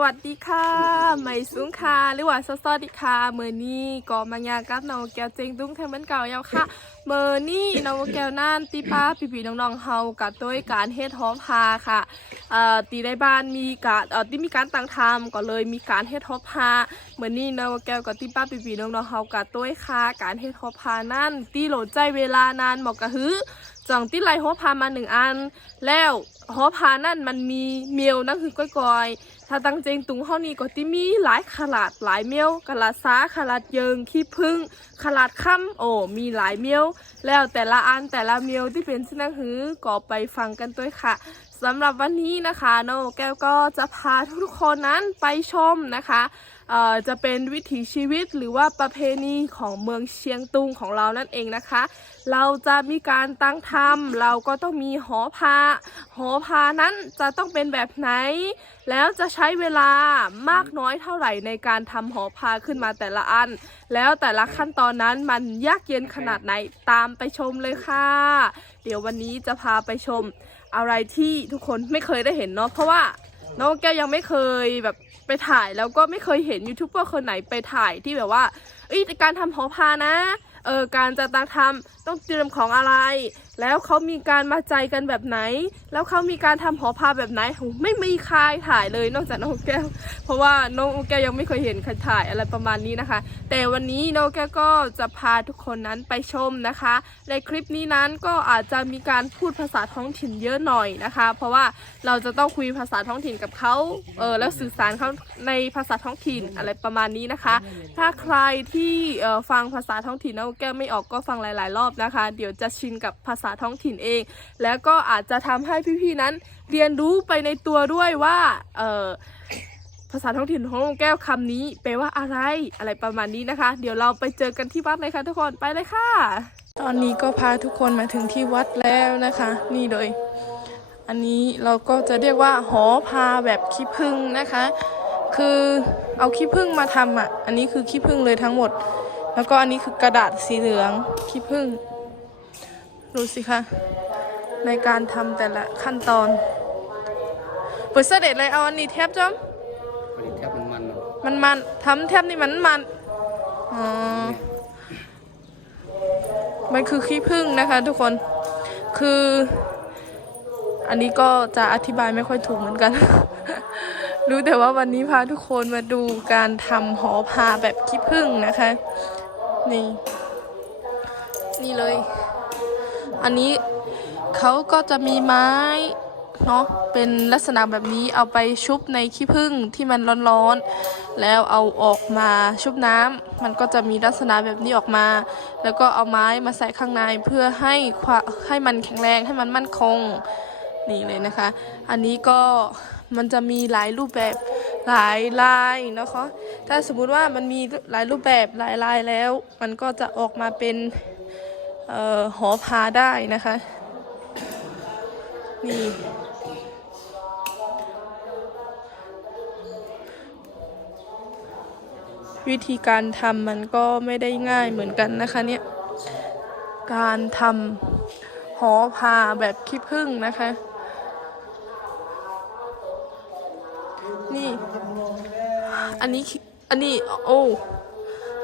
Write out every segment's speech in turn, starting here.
วัสดีค่ะใหม่สูงค่ะ หรือว่าซอสดีค่ะเมื่อนี้ก็มายากับน้องแก้วเจงตุ้งแทนเหมือนเก่าแล้วค่ะเมื่อนี้น้องแก้วนั่นตีป้าปีปีน้องๆเฮากับด้วยการเฮ็ดหอมพาค่ะเอ่อตีในบ้านมีการเอ่อที่มีการตั้งทำก็เลยมีการเฮ็ดหอมพาเมื่อนี้น้องแก้วกับตีป้าปีปีน้องๆเฮากับด้วยค่ะ การเฮ็ดหอมพานั่นตีโหลดใจเวลานานหมอกกะหือ จ่องตีไลหอมพามาหนึ่งอัน แล้วหอพานั่นมันมีเมียวนั่นคือก้อยๆถ้าตั้งเจงตุงเฮานี่ก็ติมีหลายขนาดหลายเมียวขนาดซาขนาดเยิงขี้พึ่งขนาดค่ำโอ้มีหลายเมียว แล้วแต่ละอันแต่ละเมียวที่เป็นชื่นังหือก็ไปฟังกันด้วยค่ะสำหรับวันนี้นะคะโนแก้วก็จะพาทุกๆคนนั้นไปชมนะคะ จะเป็นวิถีชีวิตหรือว่าประเพณีของเมืองเชียงตุงของเรานั่นเองนะคะ เราจะมีการตั้งธรรมเราก็ต้องมีหอพาหอพานั้นจะต้องเป็นแบบไหน แล้วจะใช้เวลามากน้อยเท่าไหร่ในการทำหอพาขึ้นมาแต่ละอัน แล้วแต่ละขั้นตอนนั้นมันยากเย็นขนาดไหนตามไปชมเลยค่ะ เดี๋ยววันนี้จะพาไปชมอะไรที่ทุกคนไม่เคยได้เห็นเนาะเพราะว่า น้องแก้วยังไม่เคยแบบไปถ่ายแล้วก็ไม่เคยเห็นยูทูบเบอร์คนไหนไปถ่ายที่แบบว่าเอ้ยการทำหอพานะเออการจะตั้งทำต้องเตรียมของอะไร แล้วเขามีการมาใจกันแบบไหน แล้วเขามีการทำหอพาแบบไหน ไม่มีใครถ่ายเลยนอกจากน้องแก้ว เพราะว่าน้องแก้วยังไม่เคยเห็นใครถ่ายอะไรประมาณนี้นะคะ แต่วันนี้น้องแก้วก็จะพาทุกคนนั้นไปชมนะคะ ในคลิปนี้นั้นก็อาจจะมีการพูดภาษาท้องถิ่นเยอะหน่อยนะคะ เพราะว่าเราจะต้องคุยภาษาท้องถิ่นกับเขาเออแล้วสื่อสารเขาในภาษาท้องถิ่นอะไรประมาณนี้นะคะ ถ้าใครที่ฟังภาษาท้องถิ่นน้องแก้วไม่ออกก็ฟังหลาย ๆ รอบนะคะ เดี๋ยวจะชินกับภาษาท้องถิ่นเอง แล้วก็อาจจะทำให้พี่ๆนั้นเรียนรู้ไปในตัวด้วยว่าเออภาษาท้องถิ่นของน้องแก้วคำนี้แปลว่าอะไรอะไรประมาณนี้นะคะ เดี๋ยวเราไปเจอกันที่วัดเลยค่ะทุกคนไปเลยค่ะ ตอนนี้ก็พาทุกคนมาถึงที่วัดแล้วนะคะ นี่เลย อันนี้เราก็จะเรียกว่าหอพาแบบขี้ผึ้งนะคะ คือเอาขี้ผึ้งมาทำอะ อันนี้คือขี้ผึ้งเลยทั้งหมด แล้วก็อันนี้คือกระดาษสีเหลืองขี้ผึ้งดูสิคะในการทำแต่ละขั้นตอนเปิดเสด็จเลยเอาอันนี้แทบจ้อมผลิตแทบมันมันเนอะมันมันทำแทบนี่มันมันอ๋อมันคือขี้ผึ้งนะคะ ทุกคนคือ อันนี้ก็จะอธิบายไม่ค่อยถูกเหมือนกัน รู้แต่ว่าวันนี้พาทุกคนมาดูการทำหอพาแบบขี้ผึ้งนะคะ นี่ นี่เลย อันนี้เขาก็จะมีไม้เนาะเป็นลักษณะแบบนี้เอาไปชุบในขี้ผึ้งที่มันร้อนๆ แล้วเอาออกมาชุบน้ำมันก็จะมีลักษณะแบบนี้ออกมา แล้วก็เอาไม้มาใส่ข้างในเพื่อให้ให้มันแข็งแรงให้มันมั่นคงนี่เลยนะคะ อันนี้ก็ มันจะมีหลายรูปแบบหลายลายนะคะ ถ้าสมมุติว่ามันมีหลายรูปแบบหลายลายแล้ว มันก็จะออกมาเป็นอ่อหอพาได้นะคะ นี่วิธีการทำมันก็ไม่ได้ง่ายเหมือนกันนะคะเนี่ย การทำหอพาแบบขี้ผึ้งนะคะ นี่ อันนี้คิอันนี้โอ้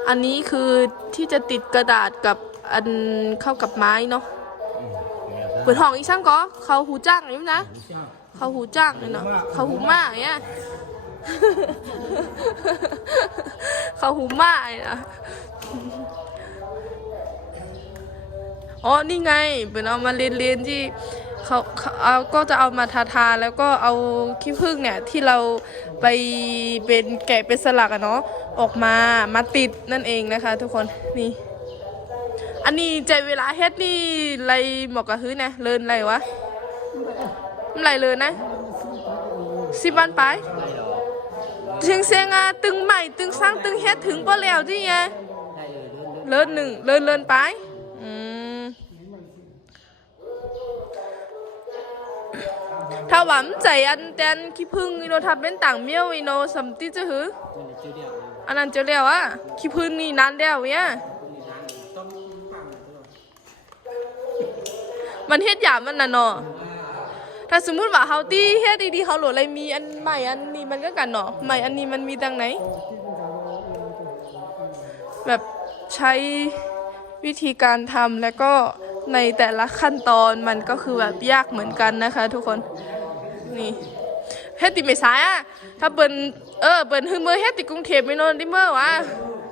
อันนี้คือที่จะติดกระดาษกับอันเข้ากับไม้เนาะเปิดห้องอีช่างก็เขาหูจ้างนี่นะเขาหูจ้างเลยเนาะเขาหูมากเนี่ยเขาหูมากเลยนะอ๋อนี่ไงเป็นเอามาเรียนเรียนที่ เขาเขาเอาก็จะเอามาทาทาแล้วก็เอาขี้ผึ้งเนี่ยที่เราไปเป็นแกะเป็นสลักอะเนาะออกมามาติดนั่นเองนะคะ ทุกคนนี่อันนี้ใจเวลาเฮ็ดนี่ไรหมอกกะฮื้อนะเลินไรวะมันไรเลินนะสิบวันไปได้หรอเชียงเซียงอะตึงใหม่ตึงสร้างตึงเฮ็ดถึงบ่แล้วที่ไงได้เลยเลื่อนเลินหนึ่งเลินเลินไปอืม ถ้าหวังใจอันแตนขี้พึ่งอีโนทับเป็นต่างเมียวอีโนสัมติจะหือเลื่อนเดียวเดียวอันนั้นเจะเรียวอะขี้พึ่งนี่นานแล้วเนี่ยมันเฮ็ดหยามมันน่ะเนาะถ้าสมมุติว่าเฮาตีเฮ็ดดีๆเฮาโหลดอะไรมีอันใหม่อันนี้มันก็กันเนาะใหม่อันนี้มันมีดังไหน แบบใช้วิธีการทำแล้วก็ในแต่ละขั้นตอนมันก็คือแบบยากเหมือนกันนะคะทุกคน นี่เฮ็ดติไม่สายอะถ้าเปิ้นเออเปิ้นคือมือเฮ็ดติกรุงเทพไม่นอนดิเมื่อวะ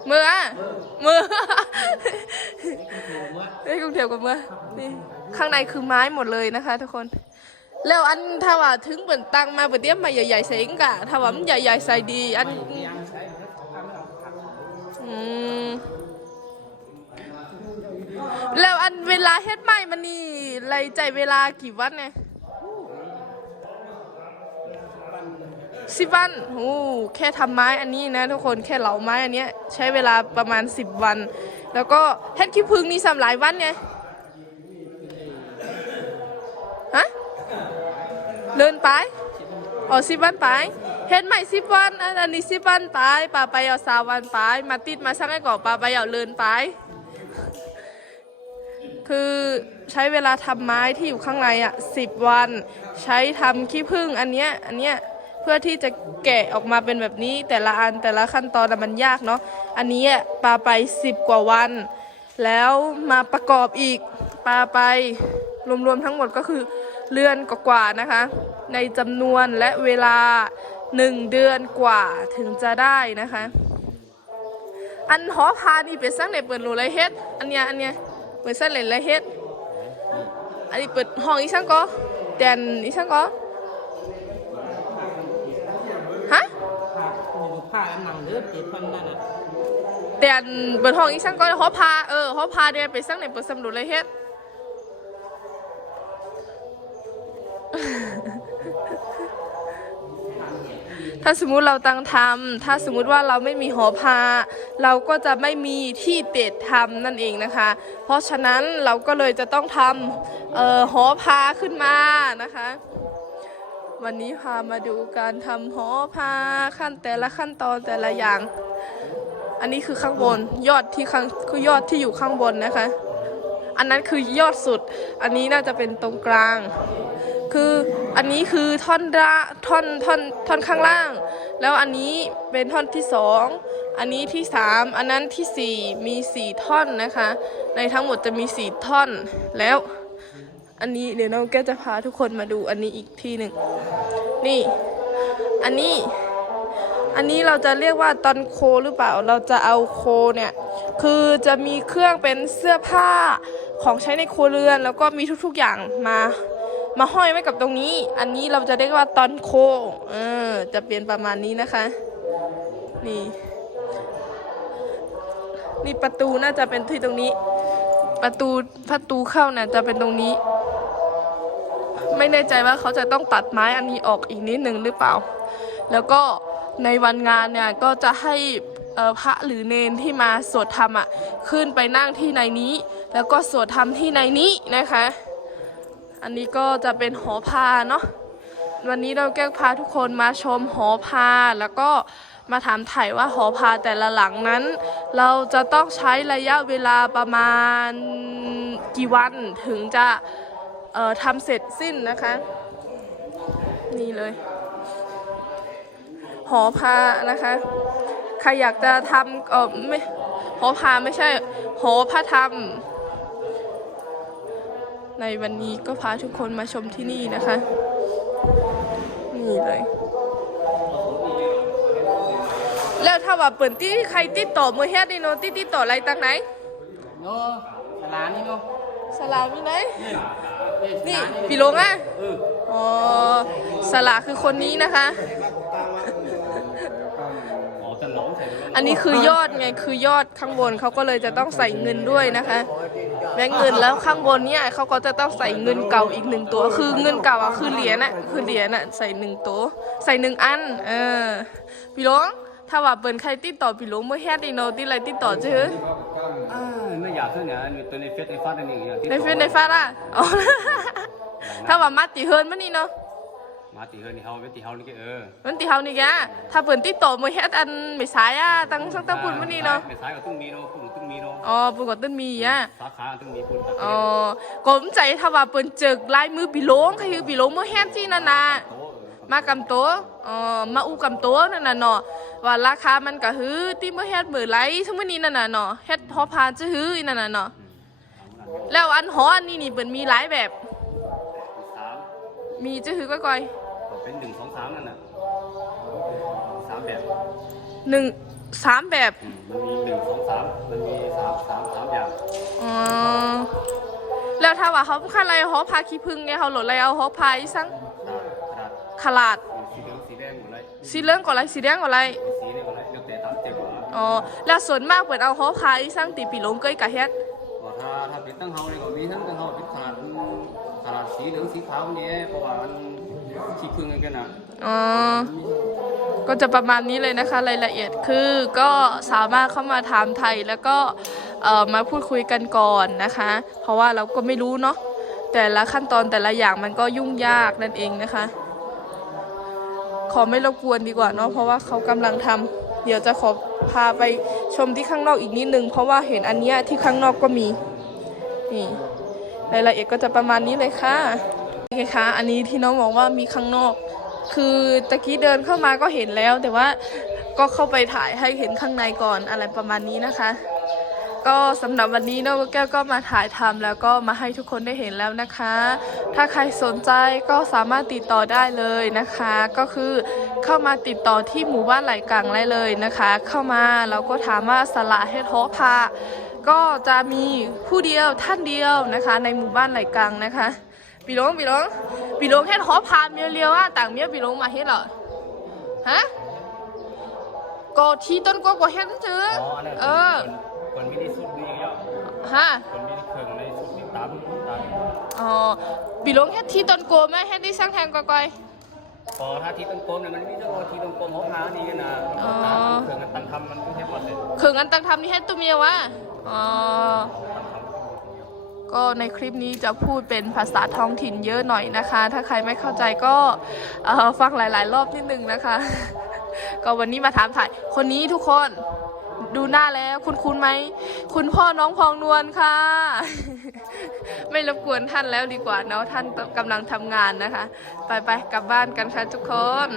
เมื่ออะเมื่อเฮ้ยกรุงเทพกับเมื่อนี่ข้างในคือไม้หมดเลยนะคะ ทุกคน แล้วอันถ้าว่าถึงเปิ้นตังมาเปิ้นเตรียมมาใหญ่ๆใส่อิงกะถ้าว่ามันใหญ่ๆใส่ดีอันอืมแล้วอันเวลาเฮ็ดใหม่มันนี่ไรใจเวลากี่วันเนี่ย สิบวันโอ้แค่ทำไม้อันนี้นะทุกคนแค่เหลาไม้อันเนี้ยใช้เวลาประมาณ 10 วัน แล้วก็เฮ็ดขี้พึ่งนี่สำหลายวันไงฮะเดินไปอ๋อสิบวันไปเฮ็ดใหม่สิบวันอันนี้สิบวันไปป่าไปเอาสามวันไปมาติดมาสร้างให้ก่อป่าไปเอาเลินไป คือใช้เวลาทำไม้ที่อยู่ข้างในอะสิบวัน ใช้ทำขี้ผึ้งอันเนี้ยอันเนี้ย พื่อที่จะแกะออกมาเป็นแบบนี้แต่ละอันแต่ละขั้นตอนมันยากเนาะอันนี้อะปาไปสิบกว่าวัน แล้วมาประกอบอีกปลาไปรวมๆทั้งหมดก็คือเดือนกว่าๆนะคะ ในจำนวนและเวลาหนึ่งเดือนกว่าถึงจะได้นะคะ อันหอพานี่เป็นสร้างในเปิดโหลไรเฮ็ดอันเนี้ยอันเนี้ยเปิดสร้างไรเฮ็ดอันนี้เปิดห้องอีช่างก็แดนอีช่างก็ฮะ ผ้าอันหนังเลือติดฟันนั่นน่ะแดนเปิดห้องอีช่างก็หอพาเออหอพาเดี๋ยวไปสร้างในเปิดสำรวจไรเฮ็ดถ้าสมมุติเราตั้งทำถ้าสมมุติว่าเราไม่มีหอพา เราก็จะไม่มีที่เต็ดทำนั่นเองนะคะ เพราะฉะนั้นเราก็เลยจะต้องทำเอ่อหอพาขึ้นมานะคะ วันนี้พามาดูการทำหอพาขั้นแต่ละขั้นตอนแต่ละอย่าง อันนี้คือข้างบนยอดที่ข้างคือยอดที่อยู่ข้างบนนะคะ อันนั้นคือยอดสุด อันนี้น่าจะเป็นตรงกลาง คืออันนี้คือท่อนระท่อนท่อนท่อนข้างล่าง แล้วอันนี้เป็นท่อนที่สองอันนี้ที่สามอันนั้นที่สี่มีสี่ท่อนนะคะ ในทั้งหมดจะมีสี่ท่อนแล้ว อันนี้เดี๋ยวน้องแก้จะพาทุกคนมาดูอันนี้อีกทีหนึ่งนี่ อันนี้ อันนี้เราจะเรียกว่าตอนโคหรือเปล่า เราจะเอาโคเนี่ย คือจะมีเครื่องเป็นเสื้อผ้าของใช้ในครัวเรือน แล้วก็มีทุกๆอย่างมามาห้อยไว้กับตรงนี้ อันนี้เราจะเรียกว่าตอนโค เออ จะเป็นประมาณนี้นะคะ นี่ นี่ประตูน่าจะเป็นที่ตรงนี้ ประตูประตูเข้าน่ะจะเป็นตรงนี้ ไม่แน่ใจว่าเขาจะต้องตัดไม้อันนี้ออกอีกนิดหนึ่งหรือเปล่า แล้วก็ในวันงานเนี่ยก็จะให้พระหรือเนนที่มาสวดธรรมอะขึ้นไปนั่งที่ในนี้ แล้วก็สวดธรรมที่ในนี้นะคะ อันนี้ก็จะเป็นหอพาเนาะวันนี้เราแก้วพาทุกคนมาชมหอพาแล้วก็มาถามถ่ายว่าหอพาแต่ละหลังนั้น เราจะต้องใช้ระยะเวลาประมาณกี่วันถึงจะ ทำเสร็จสิ้นนะคะ นี่เลย หอพานะคะ ใครอยากจะทำเออไม่หอพาไม่ใช่ หอพระธรรม ในวันนี้ก็พาทุกคนมาชมที่นี่นะคะ นี่เลยแล้วถ้าว่าเปิดที่ใครติดต่อมือเฮ็ดนี่เนาะติดติดต่ออะไรตั้งไหนโน่สลานี่โน่สลามีไหน นี่นี่พี่หลงอะเอออ๋อสลาคือคนนี้นะคะอ๋อแต่หลงใส่อันนี้คือยอดไงคือยอดข้างบนเขาก็เลยจะต้องใส่เงินด้วยนะคะแบงค์เงินแล้วข้างบนเนี่ยเขาก็จะต้องใส่เงินเก่าอีกหนึ่งตัว คือเงินเก่าอะคือเหรียญอะคือเหรียญอะใส่หนึ่งตัว ใส่หนึ่งอัน เออพี่หลงถ้าว่าเปิดใครติดต่อพี่หลงเมื่อแฮดดีโนที่ไรติดต่อจื้ออ่าไม่ อยากขึ้นเนี่ยมีตัวในเฟซในฟ้าในนี่เนี่ยในเฟซในฟ้าอะอ๋อถ้าว่ามาติเฮิร์นมันนี่เนาะมาตีเฮือนี่เฮาไม่ตีเฮานี่ก็เออมันติเฮานี่แกถ้าเปิดติดต่อเมื่อแฮดอันไม่สายอะตั้งสังตั้งปุ่นมันนี่เนาะไม่ซ้ายก็ตุ้งนี้เนาะตุ้งตุ้งมีเนาะอ๋อปูก็ต้นมีอะสาขาต้องมีปุ่นตะอ๋อก็ผมใจถ้าว่าเปิ้นเจกลายมือปีโลงคือปีโลงมือแฮมที่นั่นน่ะโต๊ะ มากำโตะอ๋อมาอูกำโตะนั่นน่ะเนาะว่าราคามันก็ฮือที่มือเฮ็ดมือไหลทั้งมื้อนี้นั่นน่ะเนาะเฮ็ดหอพานจะฮืออีนั่นน่ะเนาะแล้วอันหออันนี้นี่เปิ้นมีหลายแบบ สามมีจะฮือก้อยเป็นหนึ่งสองสามนั่นน่ะสามแบบๆหนึ่งสามแบบอืมมันมีหนึ่งสองสามมันมีสามสามสามอย่างอ๋อแล้วถ้าว่าเขาคันไรหอพาขี้ผึ้งเนี่ยเขาโหลดอะไรเอาหอพาอีสัง ขลาด สีเหลืองสีแดงหมดเลยสีเหลืองก็ไรสีแดงก็ไรสีนี่หมดเลยเดี๋ยวแต่ตามเจ็บหัวอ๋อแล้วส่วนมากเปิดเอาหอพาอีสังตีปีหลงเกยกะเฮ็ดว่าถ้าถ้าเป็นตั้งเฮาเนี่ยก็มีทั้งตั้งเฮาเป็นขนาดขนาดสีเหลืองสีขาวเนี่ยเพราะว่ามันขี้ผึ้งกันนะอ๋อก็จะประมาณนี้เลยนะคะรายละเอียดคือก็สามารถเข้ามาถามไทยแล้วก็เอ่อมาพูดคุยกันก่อนนะคะ เพราะว่าเราก็ไม่รู้เนาะแต่ละขั้นตอนแต่ละอย่างมันก็ยุ่งยากนั่นเองนะคะข อไม่รบกวนดีกว่าเนาะเพราะว่าเขากำลังทำเดี๋ยวจะขอพาไปชมที่ข้างนอกอีกนิดนึง เพราะว่าเห็นอันเนี้ยที่ข้างนอกก็มีนี่รายละเอียดก็จะประมาณนี้เลยค่ะโอเคคะอันนี้ที่น้องบอกว่ามีข้างนอก คือตะกี้เดินเข้ามาก็เห็นแล้ว แต่ว่าก็เข้าไปถ่ายให้เห็นข้างในก่อนอะไรประมาณนี้นะคะ ก็สำหรับวันนี้น้องแก้วก็มาถ่ายทำแล้วก็มาให้ทุกคนได้เห็นแล้วนะคะ ถ้าใครสนใจก็สามารถติดต่อได้เลยนะคะ ก็คือเข้ามาติดต่อที่หมู่บ้านไหลกังได้เลยนะคะ เข้ามาเราก็ถามว่าสละให้ท้อพาก็จะมีผู้เดียวท่านเดียวนะคะ ในหมู่บ้านไหลกังนะคะปีหลงปีหลงปีหลงแค่ท้อพาเมียวเลียวอะต่างเมียปีหลงมาเฮ็ดเหรอฮะก็ที่ต้นกล้วยก็เฮ็ดเถอะอ๋ออันนั้นเออ คนมีที่สุดนี่แล้วฮะคนมีเครื่องในสุดนี่ตามตามอ๋อปีหลงแค่ที่ต้นโกไหมแค่ที่สร้างแทนก้อยพอถ้าที่ต้นโกมเนี่ยมันมีเจ้าที่ต้นโกมของหานี่กันนะอ๋อตามเครื่องกันตั้งทำมันก็แค่หมดเลยๆคืองันตังทำนี่ให้ตัวเมียวะอ๋อก็ในคลิปนี้จะพูดเป็นภาษาท้องถิ่นเยอะหน่อยนะคะ ถ้าใครไม่เข้าใจก็เอ่อฟังหลาย ๆ รอบนิดนึงนะคะ ก็วันนี้มาถามถ่ายคนนี้ทุกคน ดูหน้าแล้ว คุณคุณไหม คุณพ่อน้องพองนวลค่ะ ไม่รบกวนท่านแล้วดีกว่าเนาะท่านกำลังทำงานนะคะ ไปไปๆกลับบ้านกันค่ะทุกคน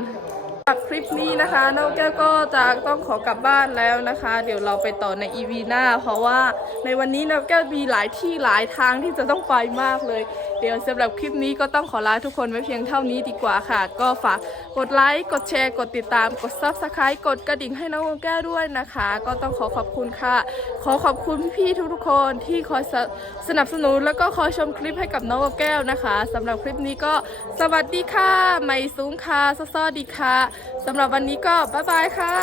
จากคลิปนี้นะคะน้องแก้วก็จะต้องขอกลับบ้านแล้วนะคะ เดี๋ยวเราไปต่อใน EP หน้า เพราะว่าในวันนี้น้องแก้วมีหลายที่หลายทางที่จะต้องไปมากเลย เดี๋ยวสำหรับคลิปนี้ก็ต้องขอลาทุกคนไว้เพียงเท่านี้ดีกว่าค่ะ ก็ฝากกดไลค์กดแชร์ กดติดตาม กด Subscribe กดกระดิ่งให้น้องแก้วด้วยนะคะ ก็ต้องขอขอบคุณค่ะ ขอขอบคุณพี่ๆทุกๆคนที่คอยสสนับสนุนแล้วก็คอยชมคลิปให้กับน้องแก้วนะคะสำหรับคลิปนี้ก็สวัสดีค่ะไม่สูงค่ะซอๆดีค่ะสำหรับวันนี้ก็บ๊ายบายค่ะ